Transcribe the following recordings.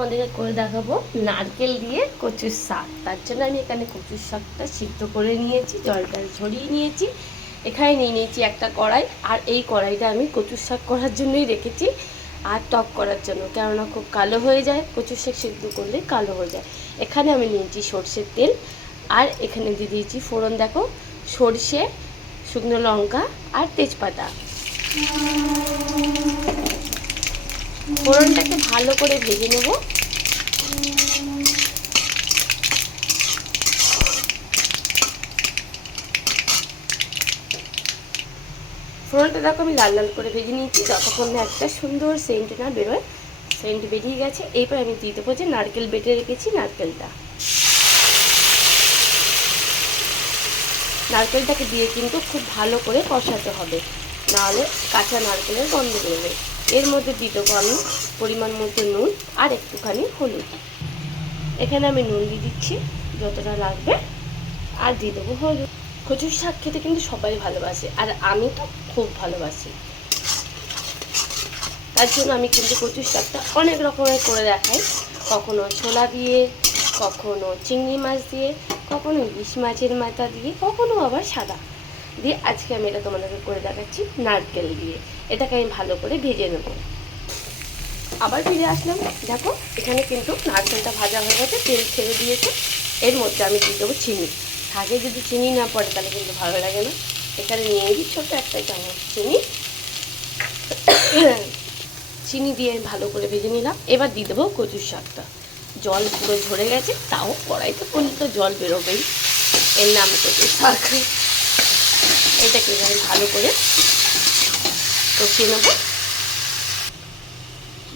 তোমাদেরকে করে দেখাবো নারকেল দিয়ে কচুর শাক। তার জন্য আমি এখানে কচুর শাকটা সিদ্ধ করে নিয়েছি, জলটা ঝরিয়ে নিয়েছি। এখানে নিয়ে নিয়েছি একটা কড়াই, আর এই কড়াইটা আমি কচুর শাক করার জন্যই রেখেছি, আর টক করার জন্য, কেননা খুব কালো হয়ে যায়, কচুর শাক সিদ্ধ করলে কালো হয়ে যায়। এখানে আমি নিয়েছি সর্ষের তেল, আর এখানে দিয়ে দিয়েছি ফোড়ন। দেখো, সর্ষে, শুকনো লঙ্কা আর তেজপাতা। ফোড়নটাকে ভালো করে ভেজে নেব। ফোড়নটা দেখো আমি লাল লাল করে ভেজে নিয়েছি, যতক্ষণ না একটা সুন্দর সেন্ট না বেরোয়। সেন্ট বেরিয়ে গেছে, এরপর আমি দিয়ে দেবো যে নারকেল বেটে রেখেছি নারকেলটাকে দিয়ে কিন্তু খুব ভালো করে কষাতে হবে, নাহলে কাঁচা নারকেলের গন্ধ বেরোবে। এর মধ্যে দিয়ে দেবো আমি পরিমাণ মতো নুন আর একটুখানি হলুদ। এখানে আমি নুন দিয়ে দিচ্ছি যতটা লাগবে, আর দিয়ে দেবো হলুদ। কচুর শাক খেতে কিন্তু সবাই ভালোবাসে, আর আমি তো খুব ভালোবাসি। তার জন্য আমি কিন্তু কচুর শাকটা অনেক রকমের করে দেখাই, কখনো ছোলা দিয়ে, কখনো চিংড়ি মাছ দিয়ে, কখনো ইলিশ মাছের মাথা দিয়ে, কখনো আবার সাদা দিয়ে। আজকে আমি এটা তোমাদেরকে করে দেখাচ্ছি নারকেল দিয়ে। এটাকে আমি ভালো করে ভেজে নেব। আবার ফিরে আসলাম। দেখো, এখানে কিন্তু নারকেলটা ভাজা হয়ে গেছে, তেল ছেড়ে দিয়েছে। এর মধ্যে আমি দিয়ে দেবো চিনি। শাকে যদি চিনি না পড়ে তাহলে কিন্তু ভালো লাগে না। এখানে নিয়ে নিই ছোটো একটা চামচ চিনি। চিনি দিয়ে ভালো করে ভেজে নিলাম। এবার দিয়ে দেবো কচুর শাকটা। জল পুরো ঝরে গেছে, তাও কড়াইতে পড়লে তো জল বেরোবেই, এর নাম কচুর শাক। এটাকে আমি ভালো করে কষিয়ে নেব।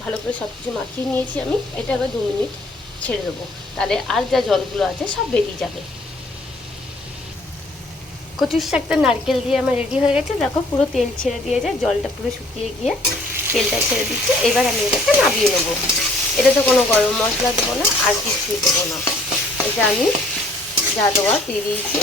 ভালো করে সব কিছু মাখিয়ে নিয়েছি আমি। এটা আবার 2 মিনিট ছেড়ে দেবো, তাহলে আর যা জলগুলো আছে সব বেরিয়ে যাবে। কচুর শাকটা নারকেল দিয়ে আমার রেডি হয়ে গেছে। দেখো, পুরো তেল ছেড়ে দিয়ে যায়, জলটা পুরো শুকিয়ে গিয়ে তেলটা ছেড়ে দিচ্ছে। এবার আমি এটাকে নামিয়ে নেবো। এটা তো কোনো গরম মশলা দেবো না, আর কিছুই দেবো না। এটা আমি যা দেওয়া দিয়ে দিয়েছি।